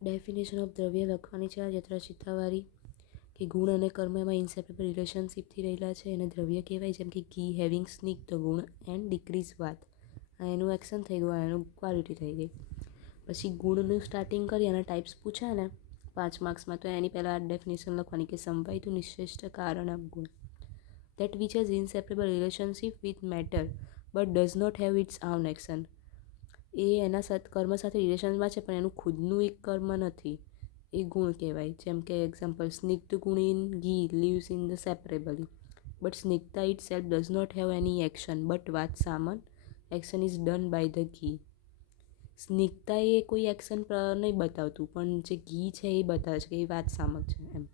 Definition of દ્રવ્ય લખવાની છે યથાચિત્તાવાળી કે ગુણ અને કર્મ એમાં ઇન્સેપરેબલ રિલેશનશીપથી રહેલા છે એને દ્રવ્ય કહેવાય. જેમ કે ઘી હેવિંગ સ્નિગ્ધ ગુણ એન્ડ ડિક્રીઝ વાત. આ એનું એક્શન થઈ ગયું, એનું ક્વોલિટી થઈ ગઈ. પછી ગુણનું સ્ટાર્ટિંગ કરી અને ટાઈપ્સ પૂછ્યા ને 5 માર્ક્સમાં, તો એની પહેલાં આ ડેફિનેશન લખવાની કે સંવાયતું નિશ્ચિષ્ટ કારણ ગુણ that which has inseparable relationship with matter but does not have its own action. એ એના કર્મ સાથે રિલેશનમાં છે પણ એનું ખુદનું એક કર્મ નથી, એ ગુણ કહેવાય. જેમ કે એક્ઝામ્પલ, સ્નિગ્ધ ગુણ in ghee leaves in the separably but સ્નિગ્ધતા it self does not have any action but what સામન action is done by the ghee. સ્નિગ્ધતા એ કોઈ એક્શન નહીં બતાવતું, પણ જે ઘી છે એ બતાવે છે કે એ વાત સામક છે એમ.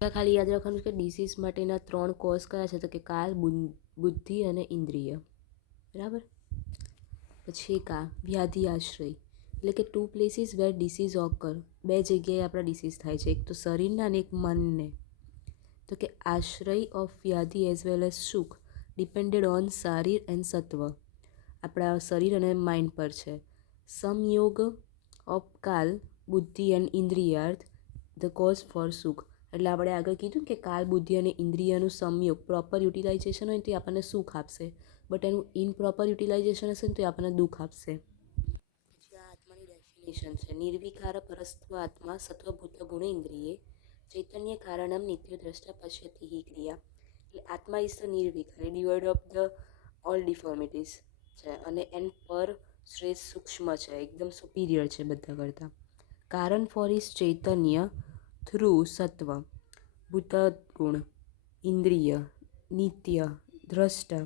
ખાલી યાદ રાખવાનું કે ડિસીઝ માટેના 3 કોઝ કયા છે, તો કે કાલ, બુદ્ધિ અને ઇન્દ્રિય. બરાબર. પછી એક આ વ્યાધિ આશ્રય, એટલે કે 2 પ્લેસીસ વેર ડિસીઝ ઓકર. 2 જગ્યાએ આપણા ડિસીઝ થાય છે, એક તો શરીરના અને એક મનને. તો કે આશ્રય ઓફ વ્યાધિ એઝ વેલ એઝ સુખ ડિપેન્ડેડ ઓન શારીર એન્ડ સત્વ. આપણા શરીર અને માઇન્ડ પર છે. સમયોગ ઓફ કાલ, બુદ્ધિ એન્ડ ઇન્દ્રિયાર્થ ધ કોઝ ફોર સુખ. એટલે આપણે આગળ કીધું કે કાલ, બુદ્ધિ અને ઇન્દ્રિયનું સંયોગ પ્રોપર યુટિલાઇઝેશન હોય તો એ આપણને સુખ આપશે, બટ એનું ઇનપ્રોપર યુટિલાઇઝેશન હશે ને તો એ આપણને દુઃખ આપશે. પછી આ આત્માની ડેફિનેશન છે. નિર્વિકાર પરસ્ત્વ આત્મા સત્વભૂત ગુણ ઇન્દ્રિયે ચૈતન્ય કારણમ નિત્ય દ્રષ્ટા પશ્યતિ ક્રિયા. એટલે આત્મા ઇઝ ધ નિર્વિકાર, a devoid of the all deformities છે અને એન પર શ્રેષ્ઠ સૂક્ષ્મ છે, એકદમ સુપિરિયર છે બધા કરતાં. કારણ ફોર ઇઝ ચૈતન્ય થ્રુ સત્વ ભૂત ગુણ ઇન્દ્રિય નિત્ય દ્રષ્ટા.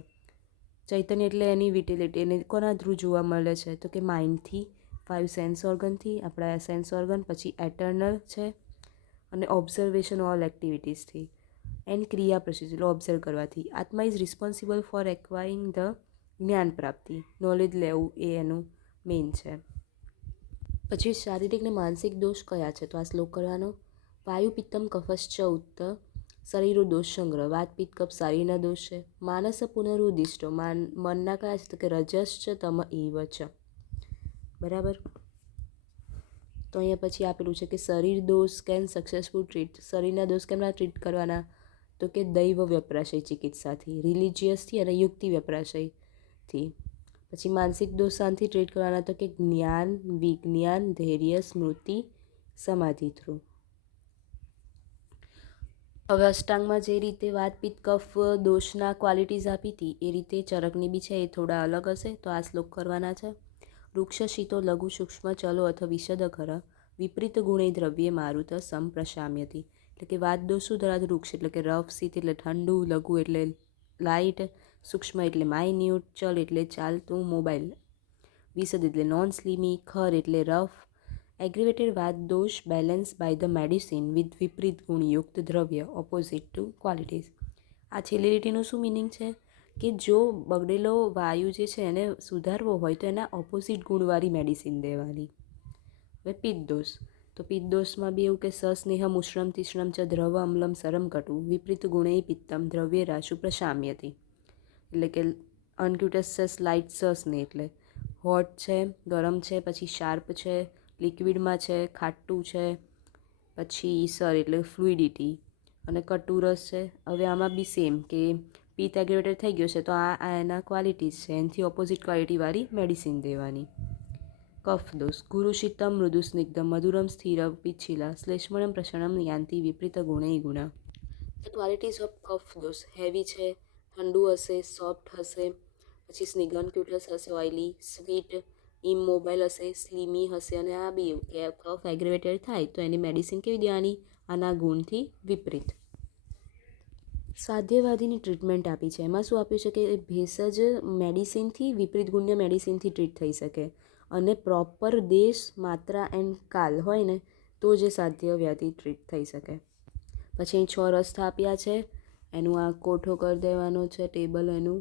ચૈતન્ય એટલે એની વિટિલિટી, એને કોના થ્રુ જોવા મળે છે, તો કે માઇન્ડથી, 5 સેન્સ ઓર્ગનથી, આપણા સેન્સ ઓર્ગન, પછી એટર્નલ છે અને ઓબ્ઝર્વેશન ઓલ એક્ટિવિટીઝથી એન્ડ ક્રિયા પ્રોસેસ એટલે ઓબ્ઝર્વ કરવાથી. આત્મા is responsible four acquiring the જ્ઞાન પ્રાપ્તિ, નોલેજ લેવું એ એનું મેઇન છે. પછી શારીરિક ને માનસિક દોષ કયા છે, તો આ શ્લોક કરવાનો. વાયુ પિત્તમ કફશ્ચ ઉત્ત શરીરો દોષ સંગ્રહ. વાત પિત્ત કફ શરીરના દોષ છે. માનસ પુનરુદ્દિષ્ટો, મનના કયા છે, તો કે રજશ્ચ તમ એવ ચ. બરાબર. તો અહીંયા પછી આપેલું છે કે શરીર દોષ કેન સક્સેસફુલ ટ્રીટ. શરીરના દોષ કેમના ટ્રીટ કરવાના, તો કે દૈવ વ્યપરાશય ચિકિત્સાથી, રિલિજિયસથી અને યુક્તિ વ્યપરાશયથી. પછી માનસિક દોષ શાંતિ ટ્રીટ કરવાના, તો કે જ્ઞાન, વિજ્ઞાન, ધૈર્ય, સ્મૃતિ, સમાધિ થ્રુ. હવે અષ્ટાંગમાં જે રીતે વાત પિત્ત કફ દોષના ક્વોલિટીઝ આપી હતી એ રીતે ચરકની બી છે, એ થોડા અલગ હશે. તો આ શ્લોક કરવાના છે. વૃક્ષ શીતો લઘુ સૂક્ષ્મ ચલો અથ વિશદ ખર વિપરીત ગુણે દ્રવ્યે મારુત સંપ્રશામ્યતિ. એટલે કે વાત દોષ શું ધરાવતું વૃક્ષ, એટલે કે રફ, શીત એટલે ઠંડુ, લઘુ એટલે લાઇટ, સૂક્ષ્મ એટલે માઇન્યુટ, ચલ એટલે ચાલતું મોબાઈલ, વિશદ એટલે નોન સ્લીમી, ખર એટલે રફ. એગ્રીવેટેડ વાત દોષ balance by the medicine with વિપરીત ગુણયુક્ત દ્રવ્ય ઓપોઝિટ ટુ ક્વોલિટીઝ. આ છેલ્લી લીટીનું શું મિનિંગ છે કે જો બગડેલો વાયુ જે છે એને સુધારવો હોય તો એના ઓપોઝિટ ગુણવાળી મેડિસિન દેવાની. હવે પિત્ત દોષ, તો પિત્ત દોષમાં બી એવું કે સસ્નેહમ ઉષ્ણમ તિષ્ણમ ચ દ્રવ અમ્લમ સરમ કટુ વિપરીત ગુણે પિત્તમ દ્રવ્ય રાશુ પ્રશામ્યતિ. એટલે કે અનક્યુટસ છે, સ્લાઇટ સસ્નેહ એટલે હોટ છે, ગરમ છે, પછી શાર્પ છે, લિક્વિડમાં છે, ખાટું છે, પછી સર એટલે ફ્લુઇડિટી અને કટુરસ છે. હવે આમાં બી સેમ કે પિત્ત એગ્રેવેટેડ થઈ ગયો છે તો આ એના ક્વોલિટીઝ છે, એનાથી ઓપોઝિટ ક્વોલિટીવાળી મેડિસિન દેવાની. કફ દોષ ગુરુ શીતમ મૃદુ સ્નિગ્ધમ મધુરમ સ્થિર પિચ્છિલા શ્લેષ્મણમ પ્રસન્નમ યાંતિ વિપરીત ગુણે ગુણા. ધ ક્વોલિટીઝ ઓફ કફ દોષ હેવી છે, ઠંડુ હશે, સોફ્ટ હશે, પછી સ્નિગ્ધન ક્યુટસ હશે, ઓઇલી, સ્વીટ, ઇમોબાઈલ હશે, સ્લીમી હશે. અને આ બી કે કફ એગ્રેવેટેડ થાય તો એની મેડિસિન કેવી દેવાની, આના ગુણથી વિપરીત. સાધ્યવાદીની ટ્રીટમેન્ટ આપી છે. એમાં શું આપ્યું છે કે ભેષજ મેડિસિનથી વિપરીત ગુણ્ય મેડિસિનથી ટ્રીટ થઈ શકે અને પ્રોપર દેશ, માત્રા એન્ડ કાલ હોય ને તો જે સાધ્ય વ્યાધિ ટ્રીટ થઈ શકે. પછી અહીં 6 રસ્તા આપ્યા છે, એનું આ કોઠો કરી દેવાનો છે ટેબલ એનું.